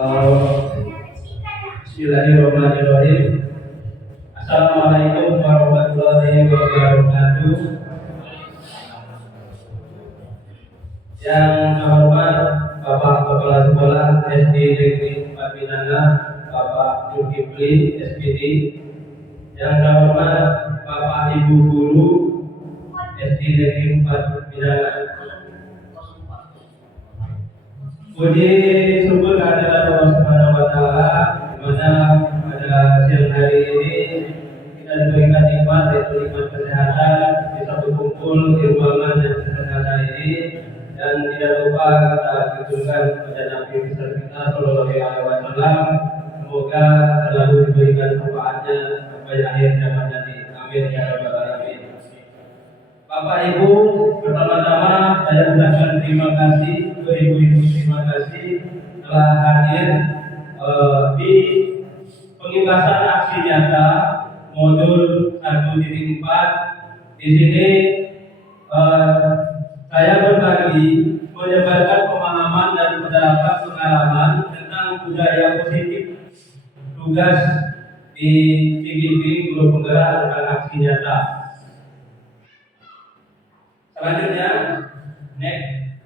Bismillahirrahmanirrahim. Assalamualaikum warahmatullahi wabarakatuh. Yang terhormat Bapak Kepala Sekolah SD Negeri 4 Pinanga, Bapak Zulkifli SPD. Yang terhormat Bapak Ibu Guru SD Negeri 4 Pinanga. Puji syukur kehadirat Allah Subhanahu wa Ta'ala, di mana pada siang hari ini kita diberikan nikmat, yaitu nikmat kesehatan, bisa berkumpul di ruangan yang sederhana ini, dan tidak lupa kita tunjukkan kepada Nabi besar kita Sallallahu Alaihi Wasallam, semoga selalu diberikan syafaatnya sampai akhir zaman nanti. Amin ya rabbal alamin. Bapak Ibu, pertama-tama saya ucapkan terima kasih ke ibu-ibu, terima kasih telah hadir di pengibasan aksi nyata modul 1.4. Di sini saya berbagi menyebarkan pemahaman dan pendapat pengalaman tentang budaya positif tugas di CGV Guru Penggerak tentang aksi nyata. Selanjutnya, next.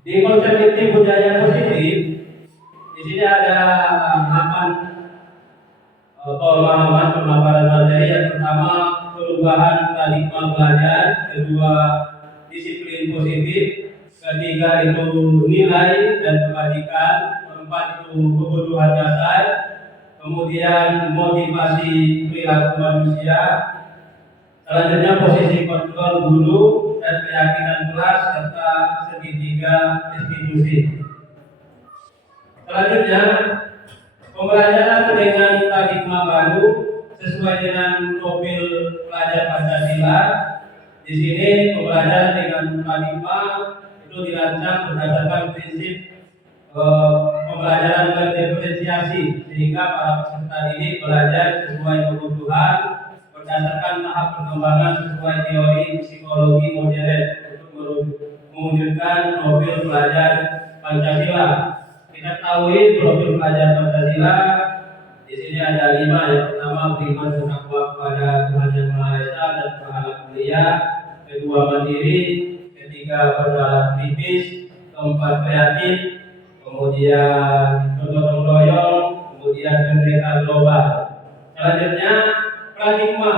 Di konsep inti budaya positif, di sini ada 8 pemahaman pemaparan materi. Yang pertama, perubahan paradigma belajar. Kedua, disiplin positif. Ketiga, itu nilai dan kebajikan. Keempat, itu kebutuhan dasar. Kemudian motivasi perilaku manusia. Selanjutnya, posisi kontrol guru dan keyakinan kelas serta segitiga institusi. Selanjutnya, pembelajaran dengan paradigma baru sesuai dengan profil pelajar Pancasila. Di sini pembelajaran dengan paradigma itu dirancang berdasarkan prinsip pembelajaran berdiferensiasi, sehingga para peserta didik belajar sesuai kebutuhan berdasarkan tahap perkembangan sesuai teori psikologi modern untuk mewujudkan profil pelajar Pancasila. Kita ketahui profil pelajar Pancasila di sini ada 5. Yang pertama, beriman bertakwa kepada Tuhan Yang Maha Esa dan berhalal mulia. Kedua, mandiri. Ketiga, bernalar kritis. Keempat, kreatif. Kemudian gotong royong. Kemudian bineka global. Selanjutnya, paradigma,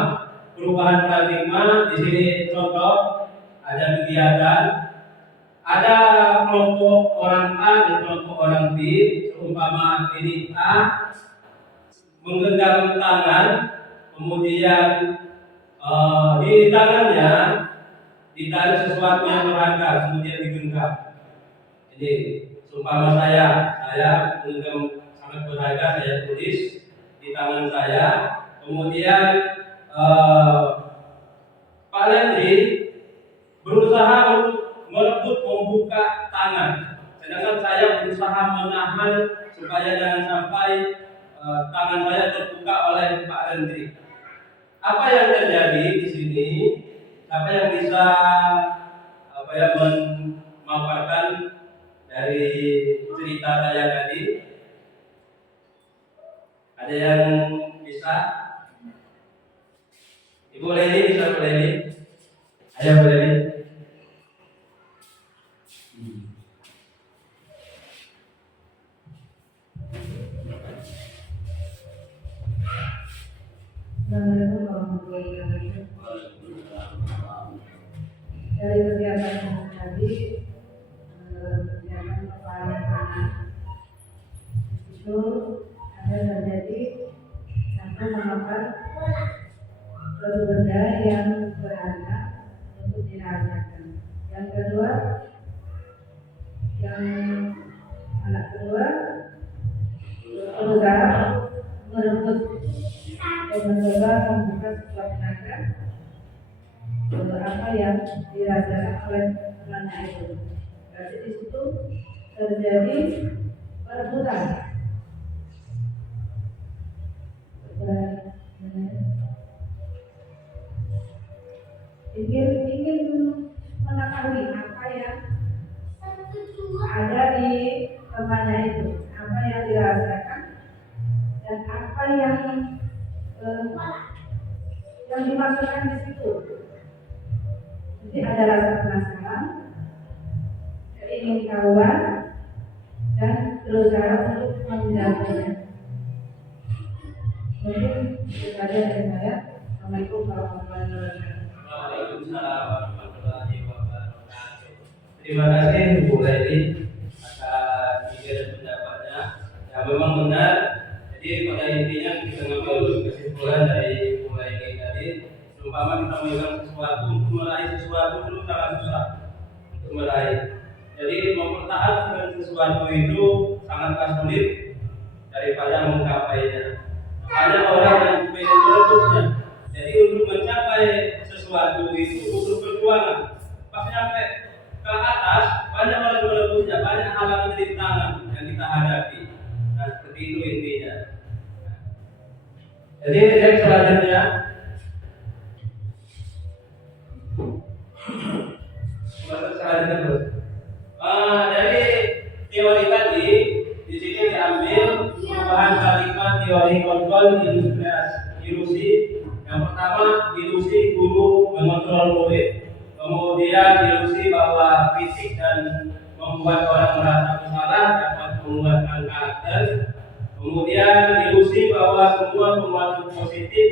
perubahan paradigma. Di sini contoh ada kegiatan, ada kelompok orang A dan kelompok orang B. Seumpama ini A menggenggam tangan, kemudian di tangannya ditaruh sesuatu yang berharga, kemudian digenggam. Jadi seumpama saya menggenggam sangat berharga, saya tulis di tangan saya. Kemudian Pak Lendri berusaha untuk merebut membuka tangan, sedangkan saya berusaha menahan supaya jangan sampai tangan saya terbuka oleh Pak Lendri. Apa yang terjadi di sini? Apa yang bisa memaparkan dari cerita saya tadi? Ada yang bisa? Ibu Leni bisa, Bu Leni? Ayo Bu Leni. Assalamualaikum warahmatullahi wabarakatuh. Dari kegiatan tadi, kegiatan kepala tangan itu ada terjadi satu memakan suatu benda yang berharga untuk dirahasiakan. Yang kedua, berusaha merebut mencoba membuka sebuah tenaga apa yang dirasakan oleh temannya itu. Berarti di situ terjadi perebutan. Ingin mengetahui apa yang ada di kemana itu, apa yang dirasakan dan apa yang dimasukkan di situ. Jadi ada rasa penasaran, keingintahuan, dan berusaha untuk menjaganya. Mungkin itu saja dari saya. Assalamualaikum warahmatullahi wabarakatuh. Waalaikumsalam warahmatullahi wabarakatuh. Terima kasih Bu Leli atas ide dan pendapatnya. Ya memang benar. Jadi pada intinya kita mengambil kesimpulan dari Bu Leli tadi. Umpama kita memegang sesuatu, untuk meraih sesuatu itu sangat susah untuk meraih. Jadi mempertahankan sesuatu itu sangatlah sulit daripada menggapainya. Ada orang yang ingin merebutnya. Jadi untuk mencapai sesuatu itu butuh perjuangan. Pas sampai ke atas, banyak orang merebutnya, banyak halangan rintangan yang kita hadapi. Nah, seperti itu intinya. Jadi yang selanjutnya, dari teori tadi, di sini diambil perubahan kalimat teori kontrol ilusi. Yang pertama, ilusi guru mengontrol murid. Kemudian ilusi bahwa fisik dan membuat orang merasa bersalah dapat menguatkan karakter. Kemudian ilusi bahwa semua perbuatan positif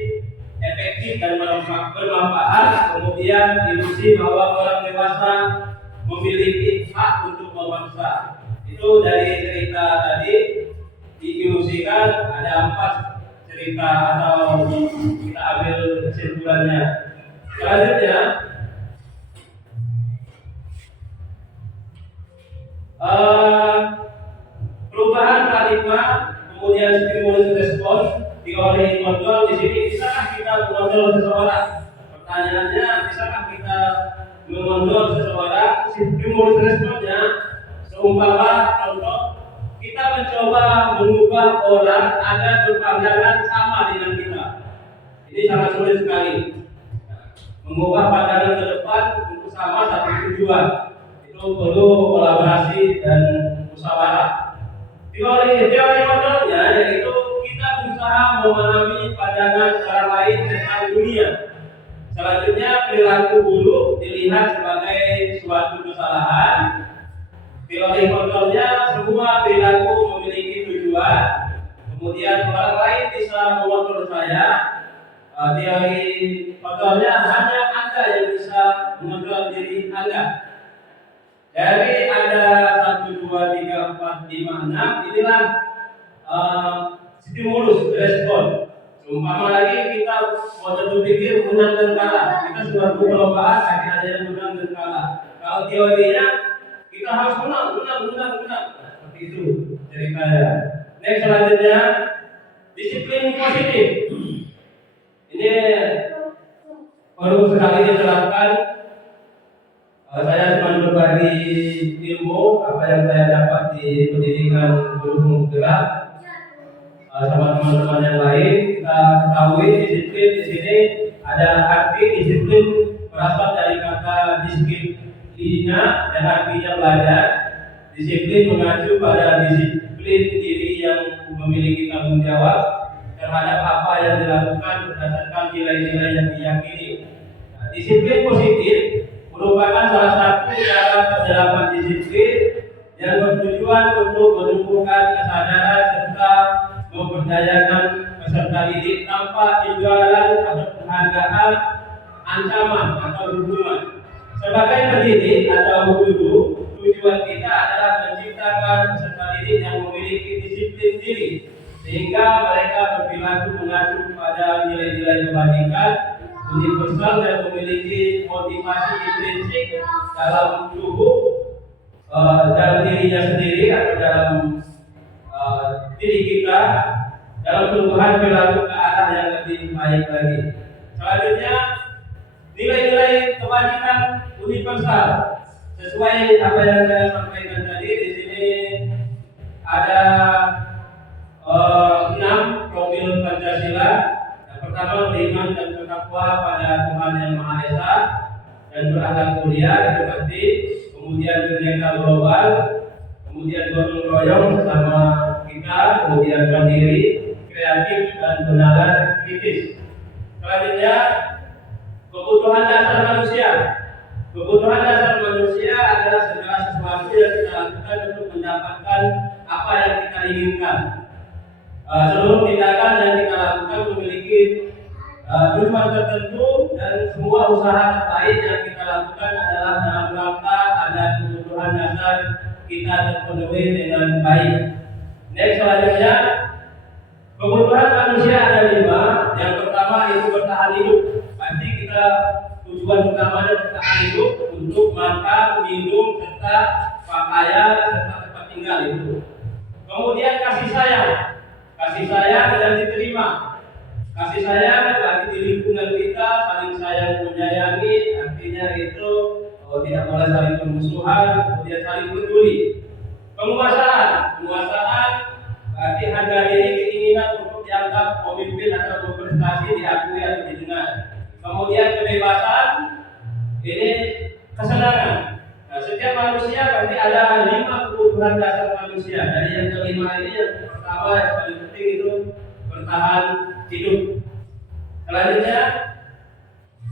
efektif dan bermanfaat. Kemudian ilusi bahwa orang dewasa memiliki hak untuk memaksa. Itu dari cerita tadi diilusikan ada 4 cerita atau kita ambil kesimpulannya. Selanjutnya perubahan paradigma, kemudian stimulus respon, teori kontrol. Di sini bisakah kita mengontrol seseorang? Pertanyaannya, bisakah kita mengontrol seseorang? Stimulus responnya seumpama contoh kita mencoba mengubah orang agar berpandangan sama dengan kita. Ini sangat sulit sekali. Mengubah pandangan ke depan untuk sama satu tujuan. Itu perlu kolaborasi dan musyawarah. Teori kontrolnya yaitu kita berusaha memahami pandangan orang lain tentang dunia. Selanjutnya perilaku buruk dilihat sebagai suatu kesalahan. Teori kontrolnya semua perilaku memiliki tujuan. Kemudian orang lain bisa mengontrol saya. Teori kontrolnya hanya Anda yang bisa mengontrol diri Anda. Dari ada 1, 2, 3, 4, 5, 6 inilah stimulus respon. Umpama lagi kita mau berpikir menang dan kalah. Kita suatu perlombaan, akhirnya ada yang menang dan kalah. Kalau teorinya kita harus menang. Seperti itu ceritanya. Next selanjutnya disiplin positif. Ini perlu sekali diterapkan. Saya cuma berbagi ilmu apa yang saya dapat di pendidikan guru penggerak sama teman-teman yang lain. Kita ketahui disiplin di sini ada arti disiplin berasal dari kata disiplina dan artinya belajar. Disiplin mengacu pada disiplin diri yang memiliki tanggung jawab terhadap apa yang dilakukan berdasarkan nilai-nilai yang diyakini. Nah, disiplin positif merupakan salah satu cara penerapan disiplin yang bertujuan untuk menumbuhkan kesadaran serta memperdayakan peserta didik tanpa imbalan atau penghargaan, ancaman atau hukuman. Sebagai pendidik atau guru, tujuan kita adalah menciptakan peserta didik yang memiliki disiplin diri sehingga mereka berperilaku mengacu pada nilai-nilai kebajikan, universal dan memiliki motivasi intrinsik dalam tubuh, dalam dirinya sendiri atau dalam diri kita, dalam perubahan perilaku ke arah yang lebih baik lagi. Selanjutnya nilai-nilai kebajikan universal sesuai apa yang saya sampaikan tadi. Di sini ada 6 profil Pancasila. Yang pertama, beriman dan bertakwa pada Tuhan Yang Maha Esa dan berakhlak mulia, itu pasti. Kemudian bernegara global, kemudian gotong royong sesama kita, kemudian mandiri, kreatif dan benar kritis. Selanjutnya, kebutuhan dasar manusia. Kebutuhan dasar manusia adalah segala sesuatu yang kita lakukan untuk mendapatkan apa yang kita inginkan. Seluruh tindakan yang kita lakukan memiliki tujuan tertentu, dan semua usaha terbaik yang kita lakukan adalah dalam rangka agar kebutuhan dasar kita terpenuhi dengan baik. Next, selanjutnya, kebutuhan manusia ada 5. Yang pertama itu bertahan hidup. Pasti kita tujuan utamanya bertahan hidup untuk makan, minum, serta pakaian, serta tempat tinggal itu. Kemudian kasih sayang. Kasih sayang dan diterima. Kasih sayang bagi di lingkungan kita, saling sayang menyayangi, artinya itu tidak boleh saling bermusuhan, kemudian saling peduli. Penguasaan berarti harga diri, keinginan untuk dianggap pemimpin atau berprestasi, diakui atau didengar. Kemudian kebebasan, ini kesenangan. Nah, setiap manusia berarti ada 5 kebutuhan dasar manusia. Dari yang kelima ini, yang pertama yang paling penting itu bertahan hidup. Selanjutnya,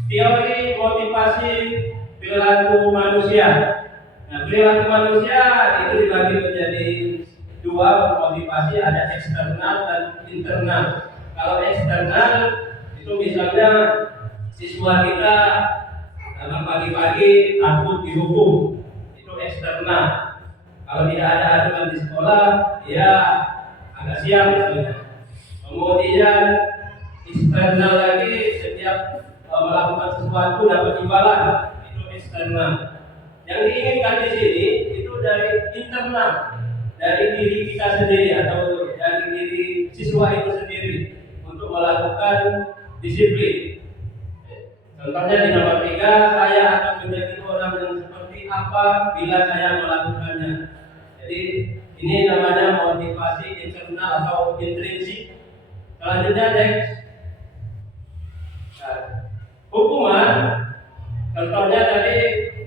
teori motivasi perilaku manusia. Nah, perilaku manusia itu dibagi menjadi 2 motivasi, ada eksternal dan internal. Kalau eksternal itu misalnya siswa kita dalam pagi-pagi takut dihukum, itu eksternal. Kalau tidak ada aturan di sekolah, ya agak siang misalnya. Kemudian eksternal lagi, setiap melakukan sesuatu dapat imbalan, itu eksternal. Yang diinginkan di sini itu dari internal, dari diri kita sendiri atau dari diri siswa itu sendiri untuk melakukan disiplin. Contohnya di nomor 3, saya akan menjadi orang yang seperti apa bila saya melakukannya. Jadi ini namanya motivasi internal atau intrinsik. Selanjutnya next. Nah, hukuman, contohnya tadi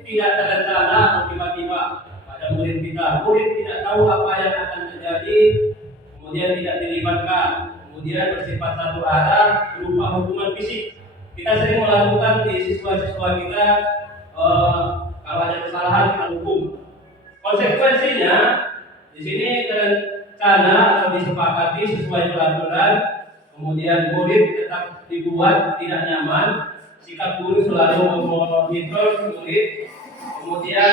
tidak terencana atau tiba-tiba pada murid kita. Murid tidak tahu apa yang akan terjadi, kemudian tidak dilibatkan, kemudian bersifat satu arah berupa hukuman fisik. Kita sering melakukan di siswa-siswa kita, kalau ada kesalahan kita hukum. Konsekuensinya di sini terencana atau disepakati sesuai peraturan, kemudian murid tetap dibuat tidak nyaman, sikap guru selalu memonitor murid, kemudian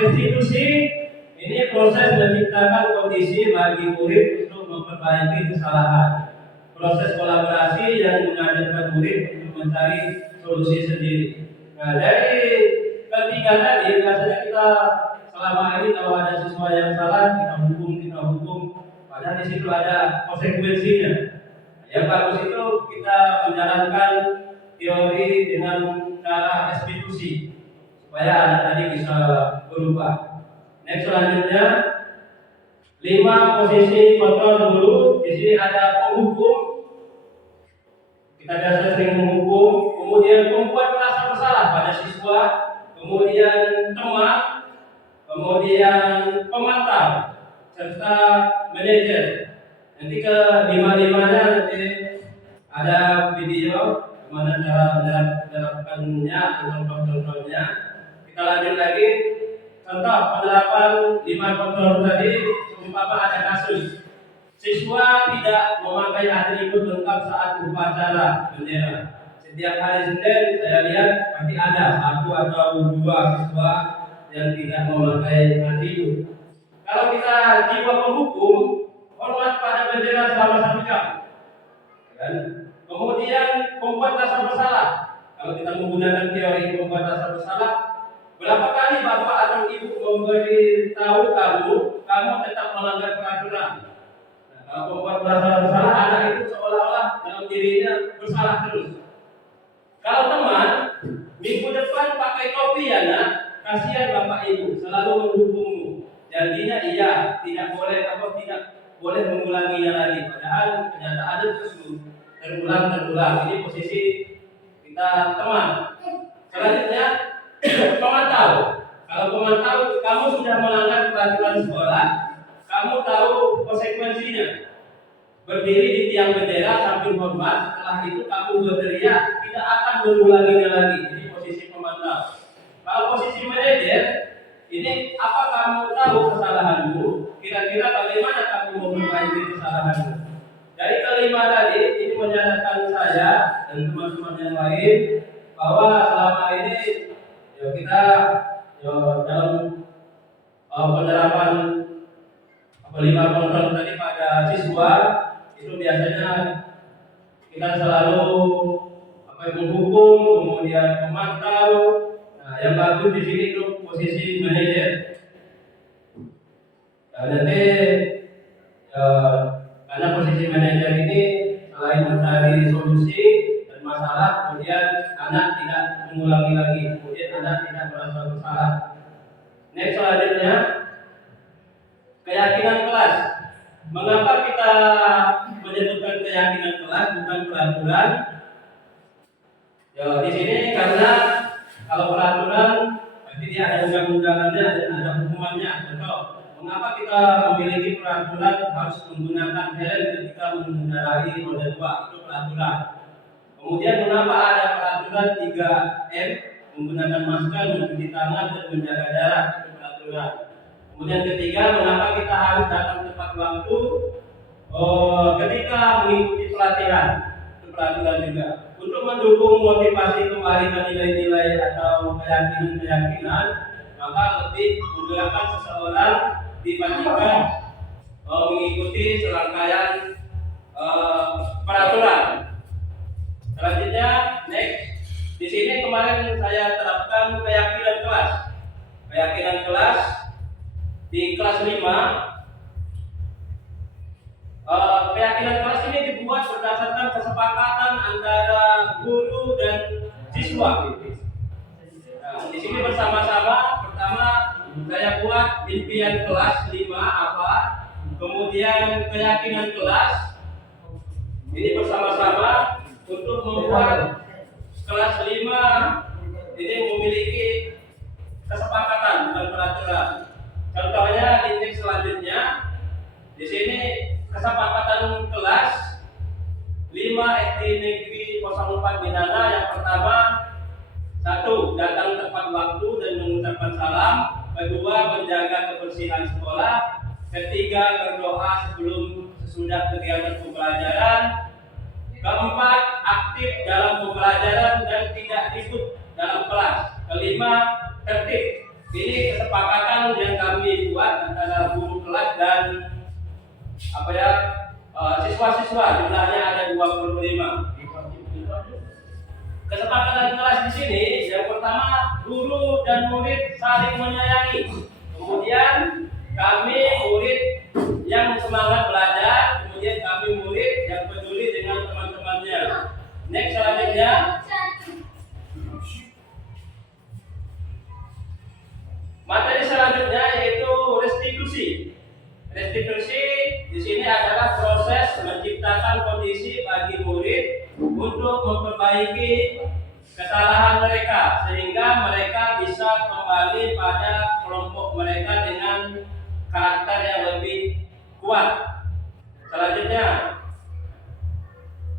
restitusi. Ini proses menciptakan kondisi bagi murid untuk memperbaiki kesalahan. Proses kolaborasi yang mengajarkan murid untuk mencari solusi sendiri. Nah, dari ketiga tadi, biasanya kita selama ini kalau ada siswa yang salah, kita hukum. Padahal di situ ada konsekuensinya. Yang bagus itu kita menjalankan teori dengan cara restitusi supaya anak tadi bisa berubah. Next, selanjutnya 5 posisi kontrol dulu. Di sini ada penghukum. Kita biasa sering menghukum, kemudian membuat merasa bersalah pada siswa, kemudian teman, kemudian pemantau, serta manajer. Nanti ke 5-5-nya nanti ada video bagaimana cara menerapkannya atau kontrol-kontrolnya. Kita lanjut lagi. Contoh penerapan 5 kontrol tadi, umpama ada kasus siswa tidak memakai atribut lengkap saat upacara bendera. Setiap hari Senin saya lihat pasti ada 1 atau 2 siswa yang tidak memakai atribut. Kalau kita jiwa penghukum, hormat pada bendera selama 1 jam. Dan kemudian membuat rasa bersalah. Kalau kita menggunakan teori membuat rasa bersalah, berapa kali bapak atau ibu memberitahu kamu tetap melanggar peraturan. Kalau membuat merasa bersalah, anak itu seolah-olah dalam dirinya bersalah terus. Kalau teman, minggu depan pakai topi ya nak, kasihan bapak ibu selalu mendukungmu. Janjinya iya, tidak boleh mengulanginya lagi. Padahal kenyataannya terus terulang. Ini posisi kita teman. Selanjutnya pemantau. Kalau pemantau, kamu sudah melanggar peraturan sekolah, kamu tahu konsekuensinya. Berdiri di tiang bendera sambil hormat, setelah itu kamu berteriak, tidak akan mengulanginya lagi. Ini posisi pemantau. Kalau posisi manajer, ini apa kamu tahu kesalahanmu? Kira-kira bagaimana kamu memperbaiki kesalahanmu? Dari kelima tadi, ini menyadarkan saya dan teman-teman yang lain bahwa selama ini kita dalam penerapan kelima kontrol tadi pada siswa itu biasanya kita selalu menghukum, kemudian memantau. Nah, yang bagus di sini itu posisi manajer. Nanti karena posisi manajer ini selain mencari solusi dan masalah, kemudian anak tidak mengulangi lagi, kemudian anak tidak merasa bersalah. Next selanjutnya, keyakinan kelas. Mengapa kita menyebutkan keyakinan kelas bukan peraturan? Di sini karena kalau peraturan berarti dia ada undang-undangannya dan ada hukumannya. Contoh, mengapa kita memiliki peraturan harus menggunakan helm ketika mengendarai roda 2? Itu peraturan. Kemudian mengapa ada peraturan 3M menggunakan masker, mencuci tangan dan menjaga jarak? Itu peraturan. Kemudian ketiga, mengapa kita harus datang tepat waktu ketika mengikuti pelatihan? Itu peraturan juga. Untuk mendukung motivasi kembali ke nilai-nilai atau keyakinan-keyakinan, maka lebih menggerakkan seseorang dibandingkan mengikuti serangkaian peraturan. Selanjutnya, next. Di sini kemarin saya terapkan keyakinan kelas. Keyakinan kelas di kelas 5. Keyakinan kelas ini dibuat berdasarkan kesepakatan antara guru dan siswa. Nah, di sini bersama-sama, pertama saya buat impian kelas 5 apa, kemudian keyakinan kelas. Ini bersama-sama untuk membuat kelas 5 ini memiliki kesepakatan dan peraturan. Contohnya di teks selanjutnya, di sini kesepakatan kelas 5 SD Negeri 04 Minana. Yang pertama, 1. Datang tepat waktu dan mengucapkan salam. Kedua, menjaga kebersihan sekolah. Ketiga, berdoa sebelum sesudah kegiatan pembelajaran. Keempat, aktif dalam pembelajaran dan tidak ikut dalam kelas. Kelima, tertib. Ini kesepakatan yang kami buat antara guru kelas dan siswa-siswa, jumlahnya ada 25. Kesepakatan kelas di sini yang pertama, guru dan murid saling menyayangi. Kemudian kami murid yang semangat belajar, kemudian kami murid yang peduli dengan teman-temannya. Next selanjutnya, materi selanjutnya yaitu restitusi. Restitusi di sini adalah proses menciptakan kondisi bagi murid untuk memperbaiki kesalahan mereka sehingga mereka bisa kembali pada kelompok mereka dengan karakter yang lebih kuat. Selanjutnya,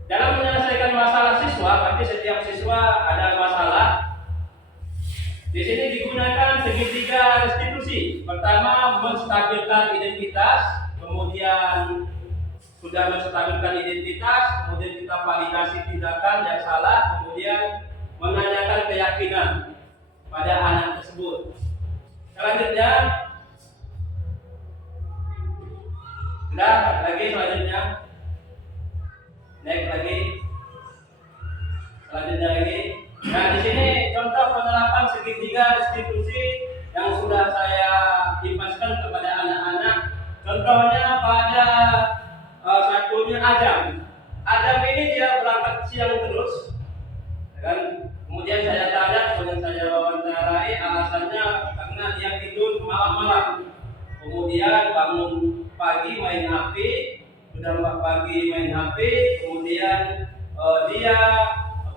dalam menyelesaikan masalah siswa, berarti setiap siswa ada masalah. Di sini digunakan segitiga restitusi. Pertama, menstabilkan identitas, kemudian sudah menstabilkan identitas, kemudian kita validasi tindakan yang salah, kemudian menanyakan keyakinan pada anak tersebut. Selanjutnya, sudah lagi selanjutnya, next lagi, selanjutnya lagi. Nah, di sini contoh penerapan segitiga restitusi yang sudah saya impaskan kepada anak-anak. Contohnya pada satunya Adam. Adam ini dia berangkat siang terus, kan? Kemudian saya tanya, kemudian saya wawancarai, alasannya karena dia tidur malam-malam. Kemudian bangun pagi main HP, sudah pagi main HP, kemudian dia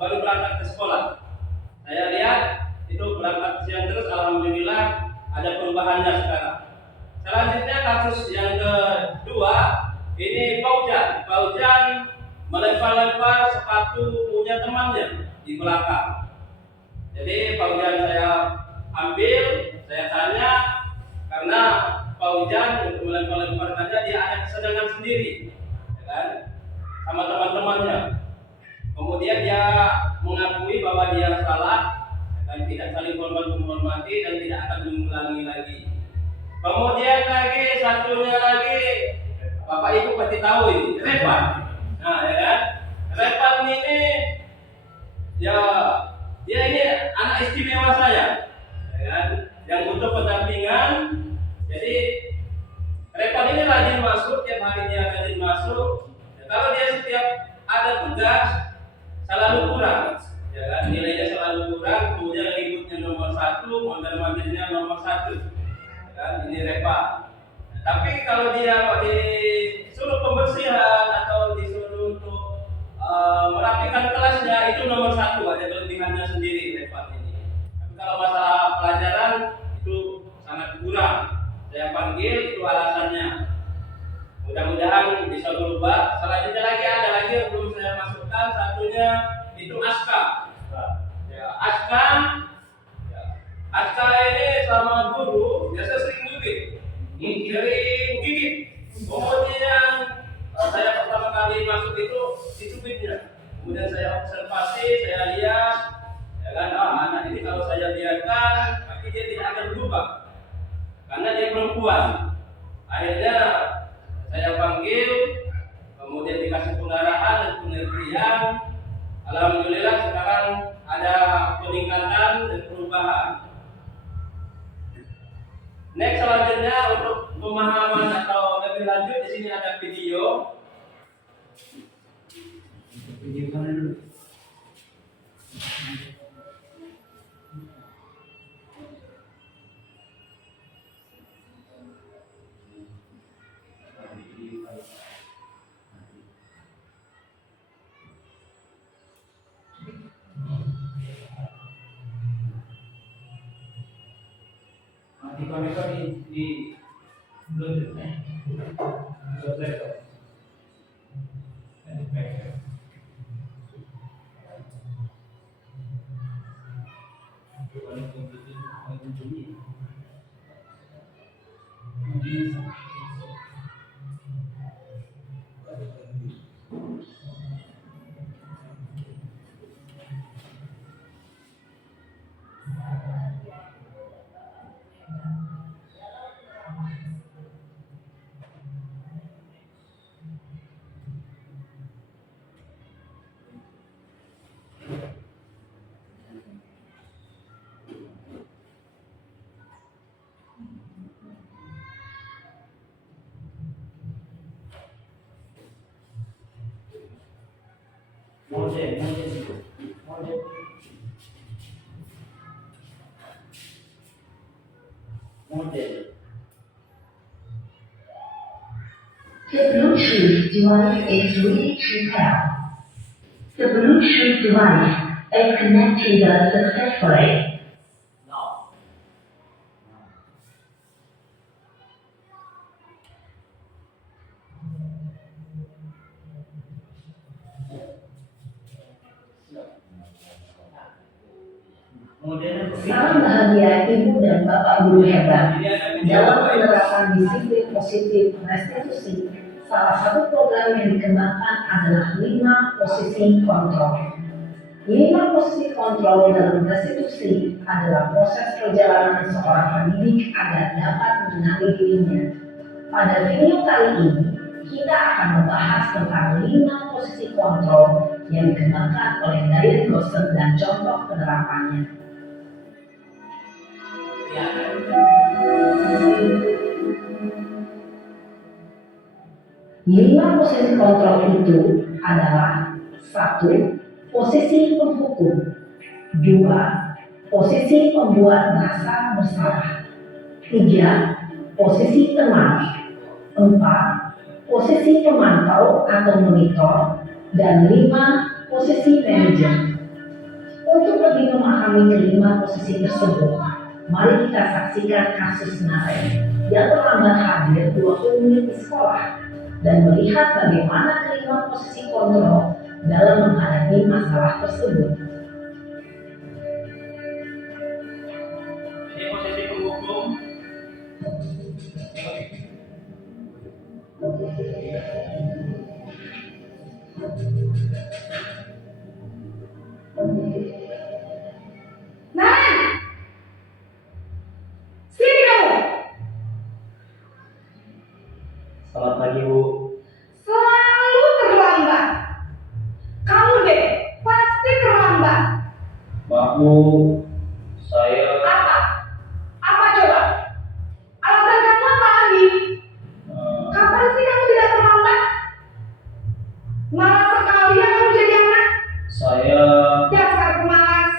baru berangkat ke sekolah. Saya lihat itu berangkat siang terus, alhamdulillah ada perubahannya sekarang. Selanjutnya kasus yang kedua, ini Paujan melempar-lempar sepatu punya temannya di belakang. Jadi Paujan saya ambil, saya tanya, karena Paujan untuk melempar-lemparkannya dia ada kesenangan sendiri, ya kan, sama teman-temannya. Kemudian dia mengakui bahwa dia salah dan tidak saling menghormati dan tidak akan mengulangi lagi. Kemudian lagi satunya lagi, Bapak Ibu pasti tahu ini, Repan. Nah, ya kan? Repan ini ya dia ini anak istimewa saya, ya kan? Yang butuh pendampingan. Jadi Repan ini rajin masuk, tiap hari dia rajin masuk. Ya, kalau dia setiap ada tugas selalu kurang, ya kan? Nilainya selalu kurang, kemudian ributnya nomor 1, mondar-mandirnya nomor 1. Kan ini Repa. Tapi kalau dia disuruh pembersihan atau disuruh untuk merapikan kelasnya, itu nomor 1, ada kelebihannya sendiri Repa ini. Tapi kalau masalah pelajaran itu sangat kurang. Saya panggil, itu alasannya. Mudah-mudahan bisa berubah. Selanjutnya lagi ada lagi yang belum saya masukkan, satunya itu Aska. Ya, Aska ini sama guru biasa sering gigit. Kemudian saya pertama kali masuk itu dicubitnya. Kemudian saya observasi, saya lihat, ya kan, anak ini kalau saya biarkan, tapi dia tidak akan berubah, karena dia perempuan. Akhirnya saya panggil, kemudian dikasih pengarahan dan pengertian. Alhamdulillah sekarang ada peningkatan dan perubahan. Next, selanjutnya untuk pemahaman atau lebih lanjut, di sini ada video. Di Bluetooth, model. The Bluetooth device is ready to pair. The Bluetooth device is connected successfully. Now. Salam bahagia Ibu dan Bapak Guru hebat. Dalam penerapan disiplin positif restitusi, salah satu program yang dikembangkan adalah 5 posisi kontrol. 5 posisi kontrol dalam restitusi adalah proses perjalanan seorang pendidik agar dapat mengenali dirinya. Pada video kali ini, kita akan membahas tentang 5 posisi kontrol yang dikembangkan oleh Dayat Gosen dan contoh penerapannya. 5 posisi kontrol itu adalah 1. Posisi penghukum, 2. Posisi pembuat merasa bersalah, 3. Posisi teman, 4. Posisi pemantau atau monitor, dan 5. Posisi manajer. Untuk lebih memahami kelima posisi tersebut, Mari kita saksikan kasus Naren yang terlambat hadir 20 menit di sekolah dan melihat bagaimana kelima posisi kontrol dalam menghadapi masalah tersebut. Ini posisi penghukum. Naren! Sini kamu! Selamat pagi, Bu. Selalu terlambat. Kamu deh, pasti terlambat. Maaf, Bu. Saya Apa? Apa coba? Alasan kamu apa lagi? Kapan sih kamu tidak terlambat? Malas sekali ya kamu jadi anak. saya Dasar pemalas.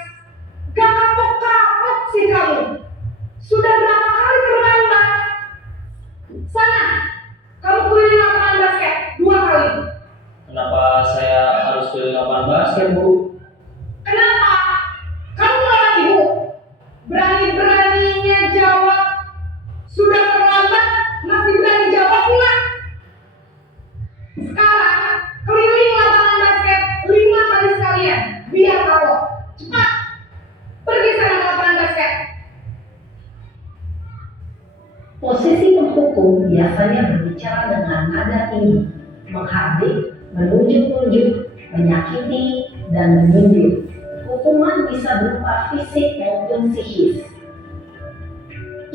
Gak kapok-kapok sih kamu. Sudah berapa kali terlambat? Sana, kamu keliling lapangan basket 2 kali. kenapa saya harus ke lapangan basket, Bu? Kenapa? Kamu melawan ibu. Berani-beraninya jawab. Sudah terlambat, masih berani jawab pula. Sekarang, keliling lapangan basket 5 kali sekalian. Biar tahu. Cepat. Pergi sana ke lapangan basket. Posisi penghukum biasanya berbicara dengan nada tinggi, menghardik, menunjuk-nunjuk, menyakiti, dan menyindir. Hukuman bisa berupa fisik maupun psikis.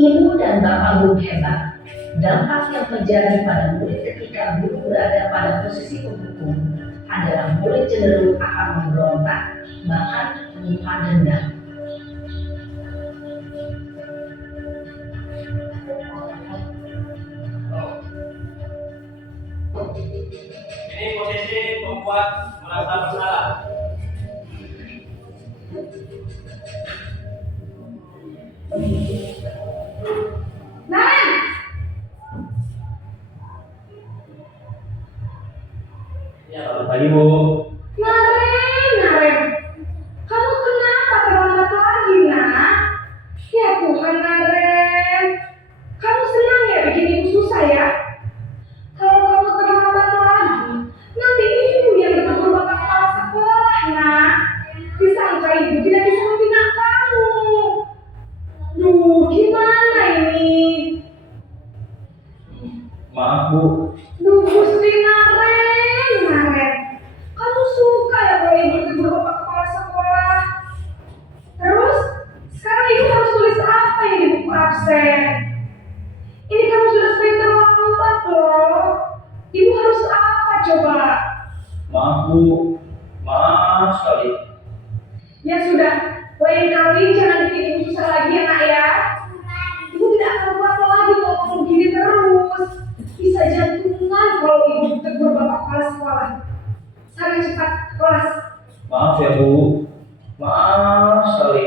Ibu dan bapak guru hebat. Dampak yang terjadi pada murid ketika guru berada pada posisi penghukum adalah murid cenderung akan memberontak, bahkan menyimpan dendam. Ini posisi membuat merasa bersalah. Naren! Ya, selamat pagi, Bu. Naren. Kamu kenapa terlambat lagi, nak? Ya Tuhan, Naren. Kamu senang ya bikin ibu susah ya? Kalau kamu terlambat lagi, nanti ibu yang ditegur bapak kepala sekolah, nak. Disangka ibu tidak bisa membina kamu. Duh, gimana ini? Maaf, Bu. Duh, Gusti Naren. Kamu suka ya kalau ibu ditegur bapak kepala sekolah? Terus, sekarang ibu harus tulis apa yang di buku absen? Ini kamu sudah sering terlambat loh. Ibu harus apa coba? Maaf, Bu. Maaf sekali. Ya sudah, lain kali jangan bikin ibu susah lagi ya nak ya. Ibu tidak akan kuat lagi kalau kamu gini terus. Bisa jantungan kalau ibu ditegur bapak kepala sekolah. Sana cepat ke kelas. Maaf ya, Bu. Maaf sekali.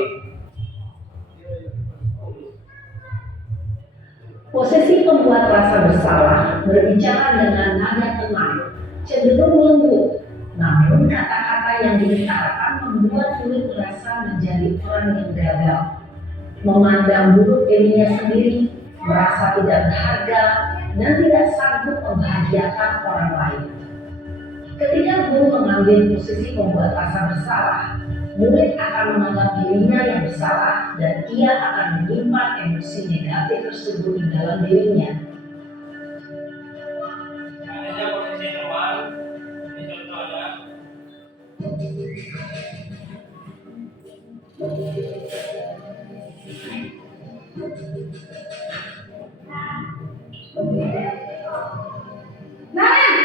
Posisi pembuat rasa bersalah berbicara dengan nada tenang, cenderung lembut, namun kata-kata yang dilontarkan membuat murid merasa menjadi orang yang gagal, memandang buruk dirinya sendiri, merasa tidak berharga, dan tidak sanggup membahagiakan orang lain. Ketika guru mengambil posisi pembuat rasa bersalah, murid akan menganggap dirinya yang bersalah dan ia akan menyimpan emosi negatif tersebut di dalam dirinya. Adanya posisi teman. Ini contohnya. Naren!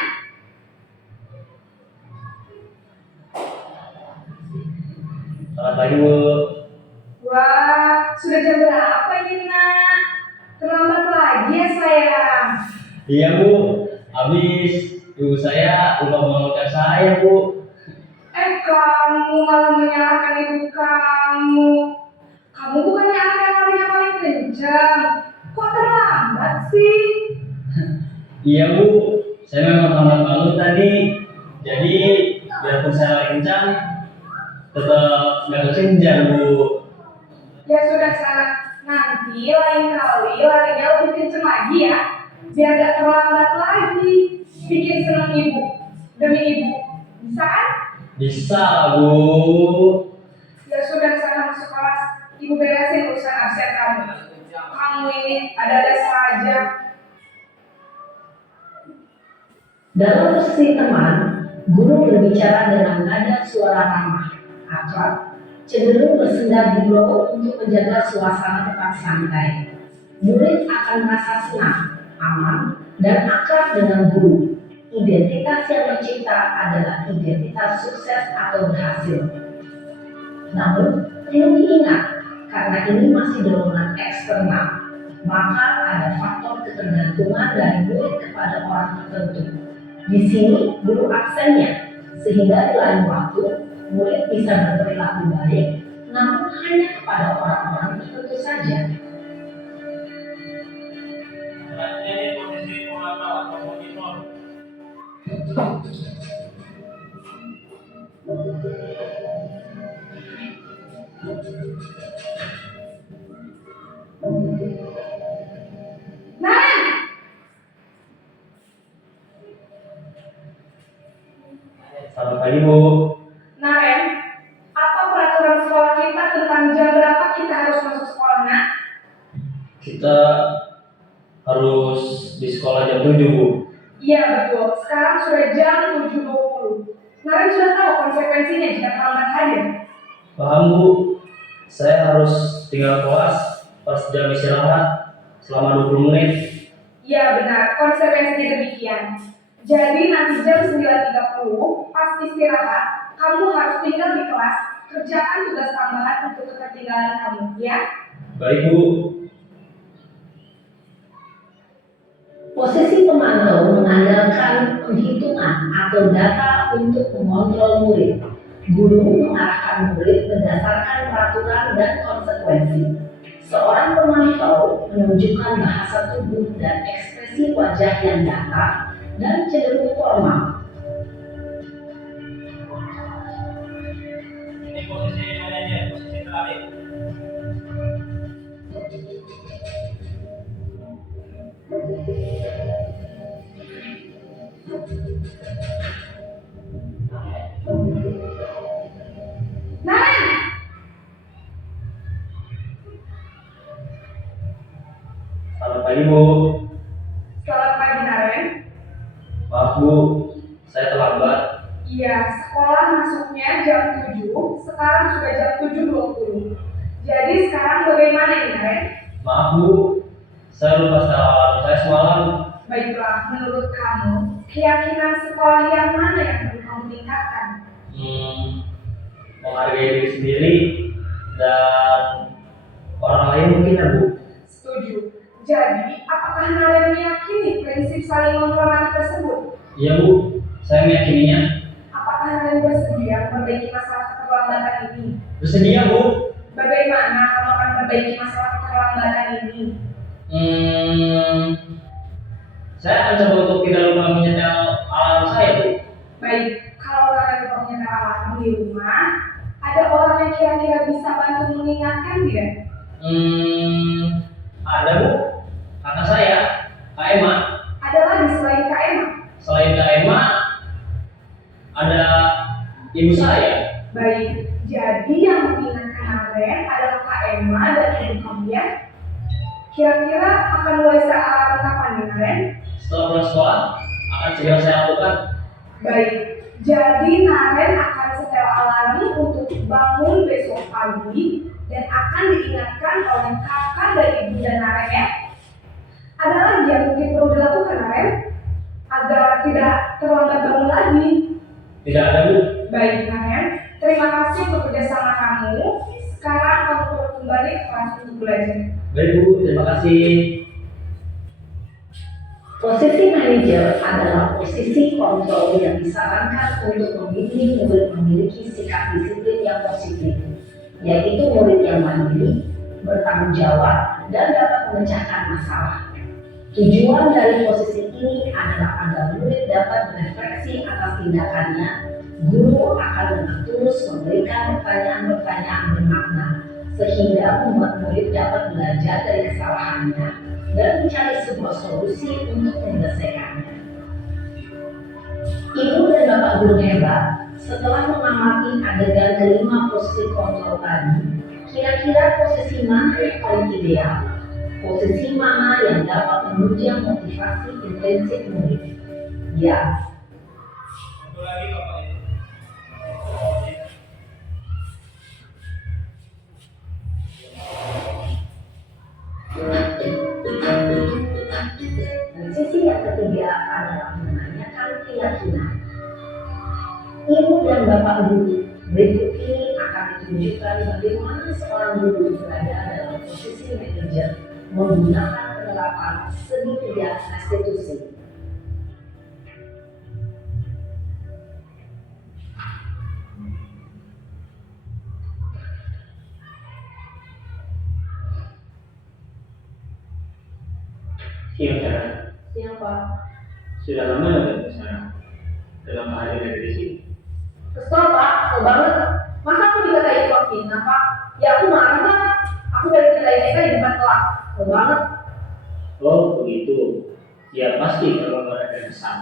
Selamat pagi, Bu. Wah, sudah jam berapa ini nak? Terlambat lagi ya sayang. Iya, Bu. Habis ibu saya lupa mengeluarkan saya, Bu. Kamu malah menyalahkan ibu kamu. Kamu bukannya anak yang larinya paling kencang. Kok terlambat sih? Iya, Bu. Saya memang lambat banget tadi. Jadi biarpun saya lari kencang, tetap nggak kekejar, Bu. Ya sudah sana, Nanti lain kali larinya lebih kenceng lagi ya, biar gak terlambat lagi. Bikin seneng ibu, demi ibu. Bisa kan? Bisa, Bu. Ya sudah, sana masuk kelas. Ibu beresin urusan absen kamu. Kamu ini ada-ada saja. Dalam posisi teman, guru berbicara dengan nada suara ramah, akrab, cenderung bersenda gurau untuk menjaga suasana tetap santai. Murid akan merasa senang, aman, dan akrab dengan guru. Identitas yang tercipta adalah identitas sukses atau berhasil. Namun, perlu diingat, karena ini masih dorongan eksternal, maka ada faktor ketergantungan dari murid kepada orang tertentu. Di sini guru aksennya, sehingga di lain waktu murid bisa berperilaku baik, namun hanya kepada orang-orang tertentu saja. Selanjutnya di posisi pemantau atau monitor. Naren! Selamat pagi, Bu. Naren, apa peraturan sekolah kita tentang jam berapa kita harus masuk sekolah, nak? Kita harus di sekolah jam 7, Bu. Iya betul, sekarang sudah jam 7.20. Naren sudah tahu konsekuensinya jika terlambat hadir. Paham, Bu. Saya harus tinggal kelas pas jam istirahat selama 20 menit. Iya benar, konsekuensinya demikian. Jadi nanti jam 9.30 pas istirahat, kamu harus tinggal di kelas, kerjakan tugas tambahan untuk ketertinggalan kamu, ya? Baik, Bu. Posisi pemantau mengandalkan penghitungan atau data untuk mengontrol murid. Guru mengarahkan murid berdasarkan peraturan dan konsekuensi. Seorang pemantau menunjukkan bahasa tubuh dan ekspresi wajah yang datar dan cenderung formal. Ini posisi manajer, posisi terakhir. Naren! Selamat pagi, Bu. Selamat pagi, Naren. Maaf, Bu. Saya terlambat. Iya, sekolah masuknya jam 7, sekarang sudah jam 7.20. Jadi sekarang bagaimana nih, Naren? Maaf, Bu. Saya lupa setel alarm saya semalam. Baiklah, menurut kamu, keyakinan sekolah yang mana yang perlu kamu tingkatkan? Menghargai diri sendiri dan orang lain mungkin, ya, Bu. Setuju. Jadi, apakah Naren meyakini prinsip saling menghormati tersebut? Iya, Bu. Saya meyakininya. Apakah Naren bersedia memperbaiki masalah keterlambatan ini? Bersedia, Bu. Bagaimana kamu akan memperbaiki masalah keterlambatan ini? Saya akan coba untuk tidak lupa menyetel alarm saya, Bu. Baik, kalau Naren lupa menyetel alarm di rumah, ada orang yang kira-kira bisa bantu mengingatkan tidak? Ada, Bu. Kakak saya, Kak Emma. Ada lagi selain Kak Emma? Selain Kak Emma, ada ibu saya. Baik, jadi yang mengingatkan Naren adalah Kak Emma dan ibu kamu ya? Kira-kira akan mulai setel alarm kapan nih, Naren? Setelah pulang sekolah, akan segera saya lakukan. Baik, jadi Naren akan setel alarm untuk bangun besok pagi dan akan diingatkan oleh kakak dan ibu dan Naren ya. Ada lagi yang mungkin perlu dilakukan, Naren, agar tidak terlambat bangun lagi. Tidak ada, Bu. Baik, Naren, terima kasih untuk kerjasama kamu. Sekarang kamu perlu kembali ke kelas untuk belajar. Baik, Bu. Terima kasih. Posisi manajer adalah posisi kontrol yang disarankan untuk membimbing murid memiliki sikap disiplin yang positif, yaitu murid yang mandiri, bertanggung jawab, dan dapat memecahkan masalah. Tujuan dari posisi ini adalah agar murid dapat berefleksi atas tindakannya. Guru akan dengan tulus memberikan pertanyaan-pertanyaan bermakna sehingga membuat murid dapat belajar dari kesalahannya dan mencari sebuah solusi untuk menyelesaikannya. Ibu dan Bapak guru hebat, setelah mengamati adegan kelima posisi kontrol tadi, kira-kira posisi mana yang paling ideal? Posisi mana yang dapat menunjang motivasi intensif murid? Ya, Satu lagi Bapak Ibu. dan sisi yang ketiga adalah menanyakan keyakinan. Ibu dan Bapak guru, berikut ini akan ditunjukkan bagaimana seorang guru berada dalam posisi manajer menggunakan penerapan segitiga restitusi. Siang sana. Siapa? Sudah lama tidak ke sana. Dalam hari dari sini. Kesel Pak, kesel banget. Masa aku dikatain Pak fitnah Pak? Ya aku marah lah. Aku dari nilai TK di depan kelas. Kesel banget. Oh begitu. Ya pasti kalau mereka kesal.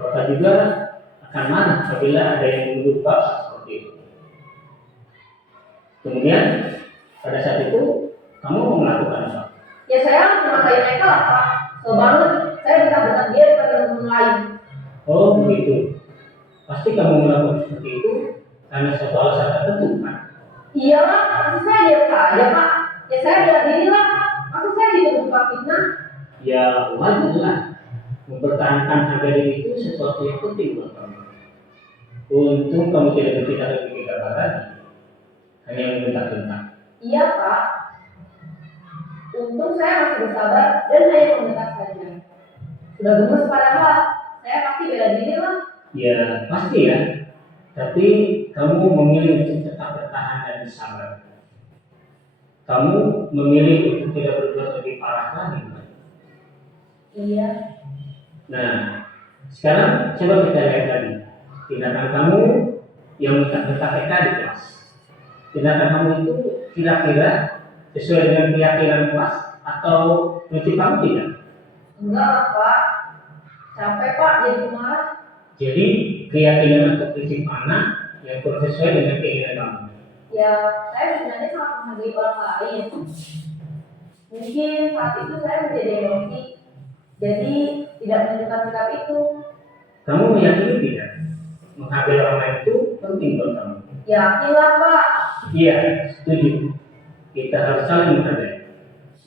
Bapak juga akan marah apabila ada yang menuduh Bapak seperti itu. Kemudian pada saat itu kamu mau melakukan apa? Ya saya cuma kayak mereka lah Pak. Kesel banget. Saya bentak-bentak dia bukan teman lain. Oh begitu. Pasti kamu melakukan seperti itu karena suatu alasan tertentu kan? Iyalah, maksud saya biasa aja Pak. Ya saya bela diri lah. Maksud saya dituduh Pak fitnah. Ya wajar lah. Mempertahankan harga diri itu sesuatu yang penting buat kamu. Untung kamu tidak berpikir lebih gegabah lagi. Hanya membentak-bentak. Iya Pak. Untung saya masih bersabar dan hanya membentak saja. Sudah gemes padahal. Saya pasti bela diri lah. Ya pasti ya. Tapi kamu memilih untuk tetap bertahan dan bersabar. Kamu memilih untuk tidak berbuat lebih parah lagi kan? Iya. Nah, sekarang coba kita lihat lagi tindakan kamu yang bentak-bentak TK di kelas. Tindakan kamu itu kira-kira sesuai dengan keyakinan kelas atau prinsip kamu tidak? Enggak lah Pak. Capek Pak jadi marah. Jadi keyakinan atau prinsip mana yang kurang sesuai dengan keinginan kamu? Ya saya sebenarnya sangat menghargai orang lain. Mungkin saat itu saya menjadi emosi. Jadi tidak menunjukkan sikap itu. Kamu meyakini tidak? Menghargai orang lain itu penting buat kamu. Yakinlah Pak. Iya, setuju. Kita harus saling menghargai.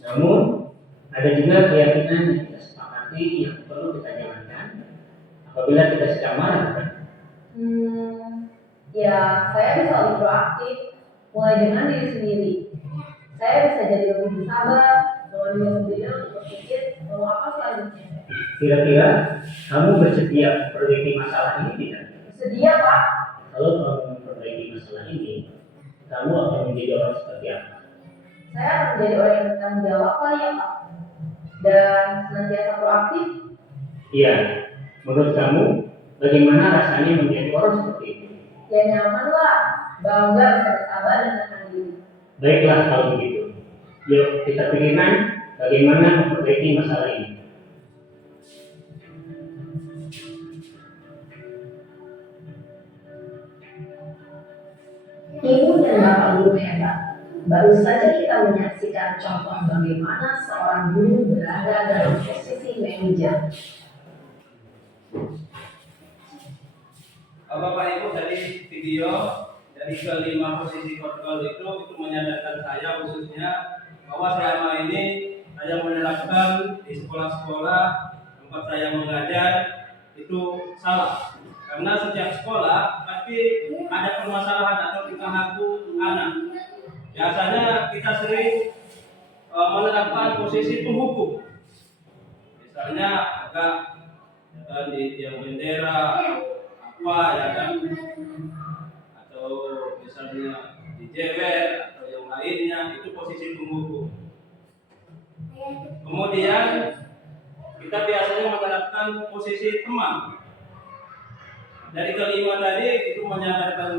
Namun ada juga keyakinan yang kita sepakati yang perlu kita jalankan apabila kita sedang marah kan? Ya saya bisa lebih proaktif. Mulai dengan diri sendiri. Saya bisa jadi lebih bersabar. Dengan diri sendiri untuk berpikir mau apa selanjutnya. Kira-kira kamu bersedia memperbaiki masalah ini tidak? Sedia Pak. Kalau kamu memperbaiki masalah ini, kamu akan menjadi orang seperti apa? Saya akan menjadi orang yang bertanggung jawab kali ya Pak. Dan senantiasa proaktif. Iya, menurut kamu bagaimana rasanya menjadi orang seperti itu? Ya nyaman lah. Bangga bisa bersabar dan menahan diri. Baiklah kalau begitu. Yuk kita pikirkan bagaimana memperbaiki masalah ini. Ibu dan Bapak guru hebat, baru saja kita menyaksikan contoh bagaimana seorang guru berada dalam posisi manajer. Bapak Ibu dari video dari kelima posisi kontrol itu menyadarkan saya khususnya bahwa selama ini saya menerapkan di sekolah-sekolah tempat saya mengajar itu salah. Karena setiap sekolah pasti ada permasalahan atau tingkah laku anak. Biasanya kita sering menerapkan posisi penghukum. Misalnya agak di tiang bendera apa ya kan, atau misalnya dijewer atau yang lainnya, itu posisi penghukum. Kemudian kita biasanya menerapkan posisi teman. Dari kelima tadi itu menyadarkan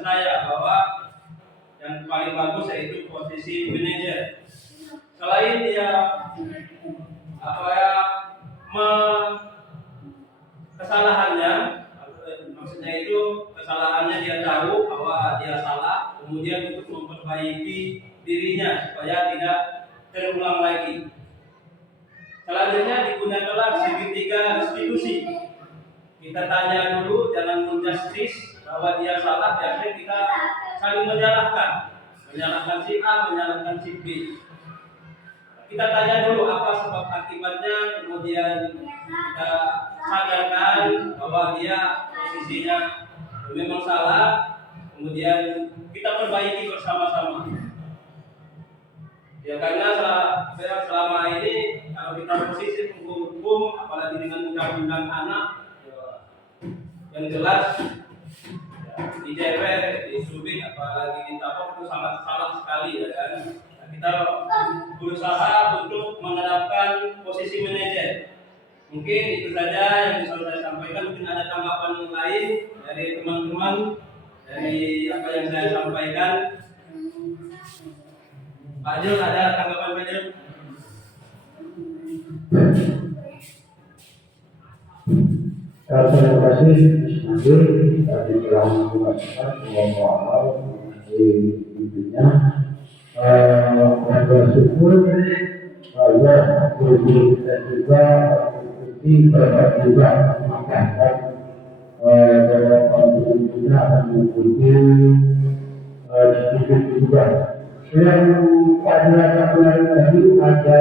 saya bahwa yang paling bagus yaitu posisi manajer. Selain dia kesalahannya, maksudnya itu kesalahannya dia tahu bahwa dia salah, kemudian untuk memperbaiki dirinya supaya tidak terulang lagi. Selanjutnya digunakanlah segitiga restitusi. Kita tanya dulu, jangan menjustis bahwa dia salah. Biasanya kita saling menyalahkan si A, menyalahkan si B. Kita tanya dulu apa sebab akibatnya, kemudian kita sadarkan bahwa dia posisinya memang salah, kemudian kita perbaiki bersama-sama. Ya karena selama ini kalau kita posisi hukum, apalagi dengan undang-undang anak, yang jelas di DPR, di Subik, apalagi di Tapok itu sangat salah sekali ya kan. Nah, kita berusaha untuk menerapkan posisi manajer. Mungkin itu saja yang bisa saya sampaikan. Mungkin ada tanggapan lain dari teman-teman dari apa yang saya sampaikan. Pak Jul, ada tanggapan Pak Jul? Terima kasih Nabil tadi telah menjelaskan semua hal di intinya. Bersyukur Allah guru kita juga mengikuti berbagai juga makan dalam kita akan mengikuti sedikit juga. Yang pada kemarin tadi ada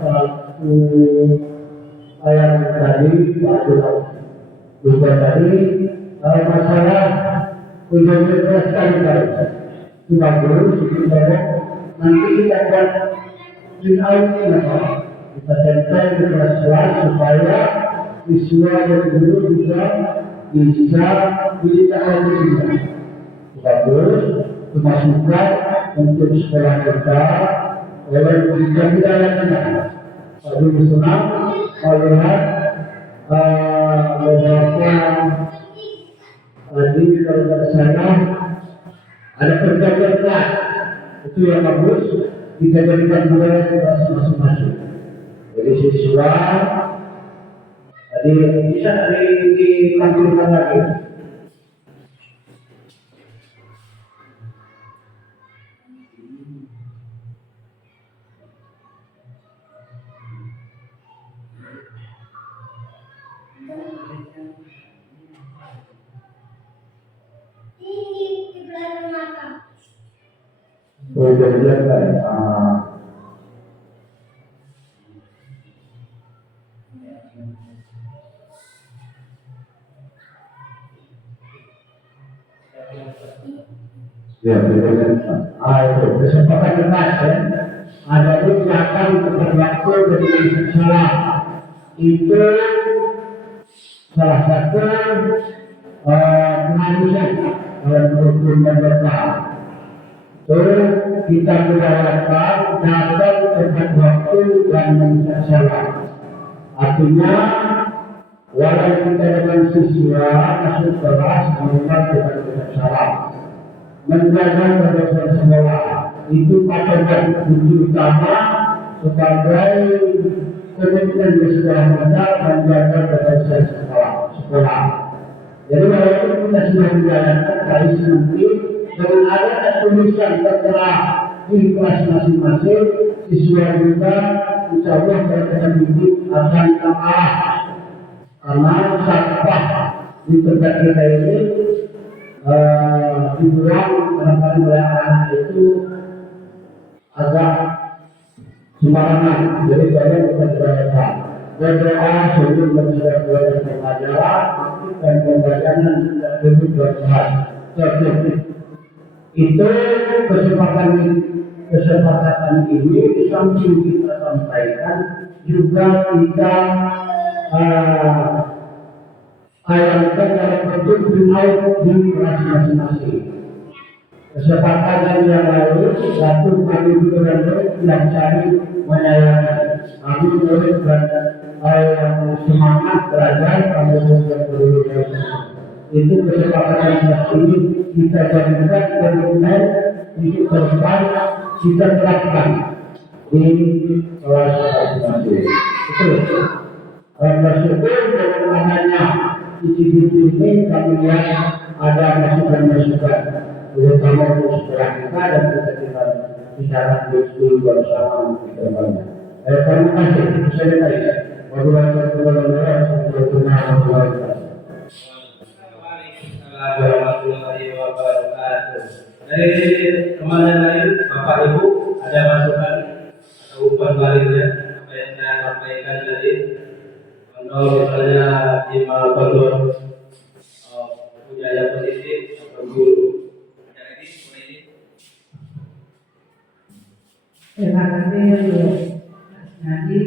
satu ayat tadi juga tadi masalah universitas tadi cuma guru sekitar nanti kita akan kita tempel di kelas supaya siswa dan guru juga bisa ditaati juga bagus kemasukan untuk sekolah kita oleh pendidikan wilayahnya. Jadi senang melihat beberapa tadi kalau tidak salah ada perjanjian kelas itu yang bagus kita jadikan budaya kelas masing-masing. Jadi siswa tadi bisa ditampilkan lagi. Ya, itu kesempatan kelas ya. Ada pun akan berlaku dari salah itu salah satu penghalusan dalam hukum dan berkah. Terus kita berharapkan datang tepat waktu dan mencari salah. Artinya walau kita dengan siswa masuk kelas mengubah dengan salah. Menjaga kebersihan sekolah itu patokan kunci utama sebagai komitmen di sekolah kita menjaga kebersihan sekolah. Jadi walaupun kita sudah menjalankan kali nanti dengan ada tulisan tertera di kelas masing-masing siswa juga insya Allah berkata didik akan taat karena sampah di tempat kita ini dibuang kadang-kadang oleh anak itu agak sembarangan. Jadi saya bukan berdoa sebelum menjalankan pengajaran dan pembelajaran tidak duduk berkelas. Itu kesepakatan ini samping kita sampaikan juga kita ayatkan dalam bentuk binau di kelas masing-masing. Kesepakatan yang lalu satu kami betul-betul tidak cari menyayangi. Kami murid dan semangat belajar kami juga perlu itu kesepakatan kelas ini kita jadikan komitmen itu terbaik kita terapkan di kelas masing-masing. Itu bersyukur dengan adanya ICBP ini kami lihat ada masukan-masukan terutama untuk sekolah kita dan kita bicara diskusi bersama kita banyak. Terima kasih. Saya baik. Waalaikumsalam warahmatullahi wabarakatuh. Dari teman yang lain, Bapak Ibu, ada masukan atau umpan baliknya apa yang saya sampaikan tadi? Contoh misalnya di Malboro budaya positif atau guru. Ada lagi? Boleh ini? Terima kasih Mas Nadi.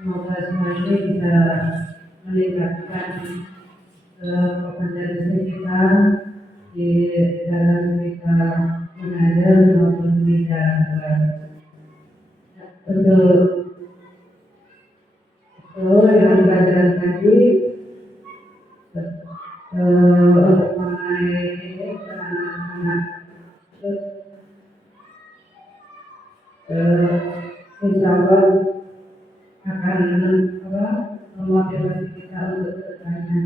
Semoga semuanya bisa meningkatkan kompetensi kita di dalam kita mengajar maupun bicara. Untuk yang pelajaran tadi untuk mengenai ini anak-anak insya Allah akan memotivasi kita untuk bertanya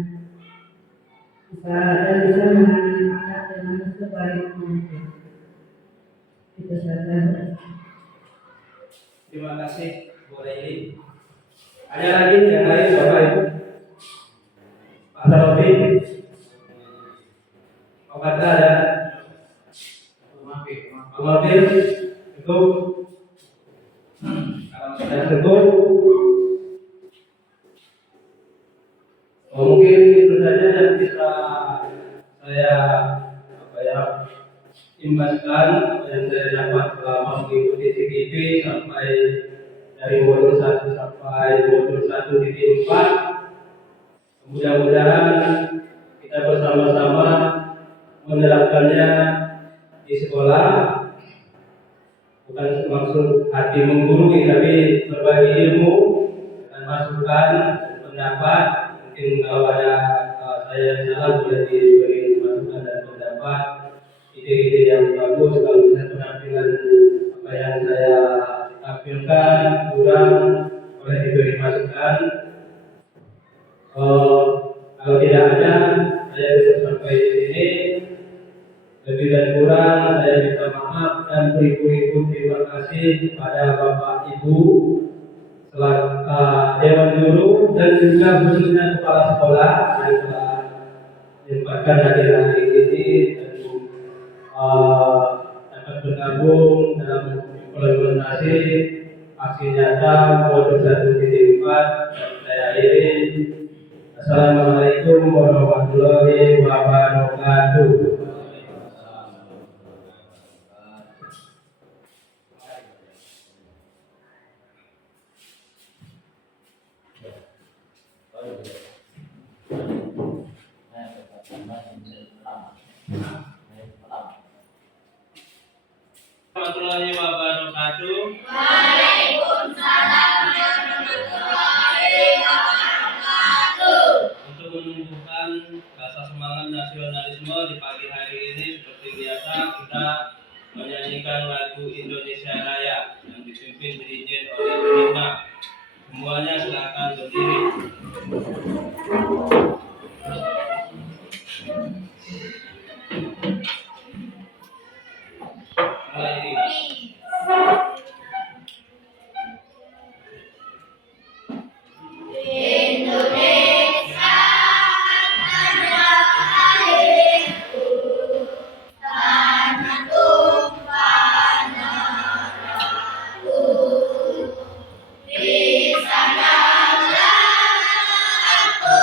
dan bisa menangani anak dengan sebaik mungkin. Itu saja. Terima kasih Bu Leli. Ada lagi yang lain Bapak Ibu? Pak Robi? Pak Kata ada? Pak Mafir? Cukup? Kalau sudah cukup, mungkin itu saja yang bisa saya imbaskan yang saya dapat selama mengikuti CGP sampai dari modul 1 sampai modul 1.4. Mudah-mudahan kita bersama-sama menerapkannya di sekolah, bukan maksud hati menggurui, tapi berbagi ilmu dan masukan dan pendapat. Mungkin kalau ada saya yang salah boleh diberi masukan dan pendapat, ide-ide yang bagus. Kalau misalnya penampilan apa yang saya tampilkan kurang, boleh diberi masukan. Kalau tidak ada, saya bisa sampai di sini. Lebih dan kurang saya minta maaf dan beribu-ribu terima kasih kepada Bapak Ibu Dewan Guru dan juga khususnya kepala sekolah yang telah menyempatkan hadir hari ini dan dapat bergabung dalam implementasi aksi nyata modul 1.4 yang saya akhiri. Assalamualaikum warahmatullahi wabarakatuh. Warahmatullahi wabarakatuh. Waalaikumsalam warahmatullahi wabarakatuh. Untuk menumbuhkan rasa semangat nasionalisme di pagi hari ini, seperti biasa kita menyanyikan lagu Indonesia Raya yang dipimpin dirigent oleh Prima. Semuanya silakan berdiri. Indonesia tanah airku, tanah tumpah darahku. Di sanalah aku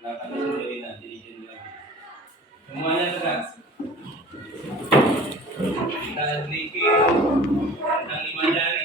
Silakan sendiri nanti izin lagi. Semuanya tegak. Kita sedikit tentang 5 jari.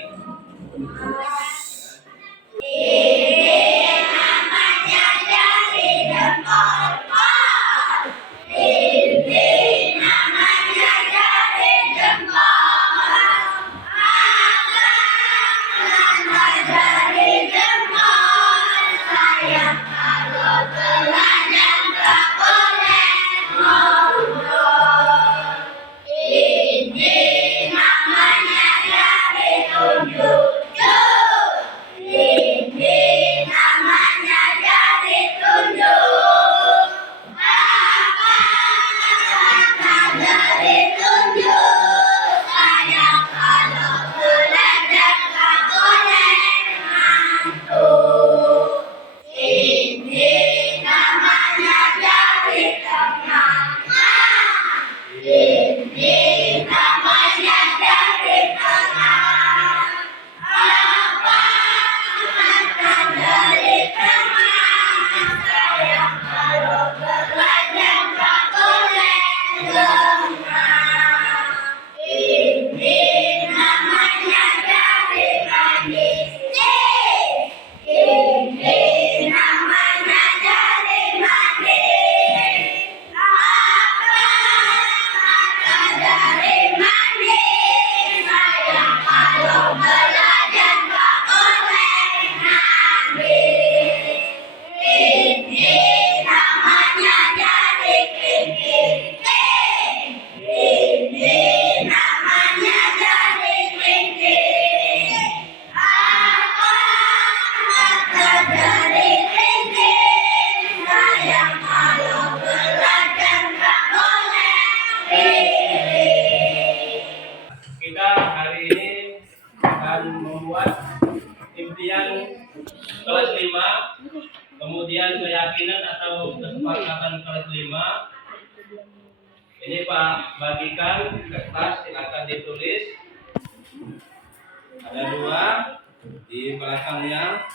Kita hari ini akan membuat impian kelas 5, kemudian keyakinan atau kesepakatan kelas 5. Ini Pak bagikan kertas, silakan ditulis. Ada 2 di belakangnya.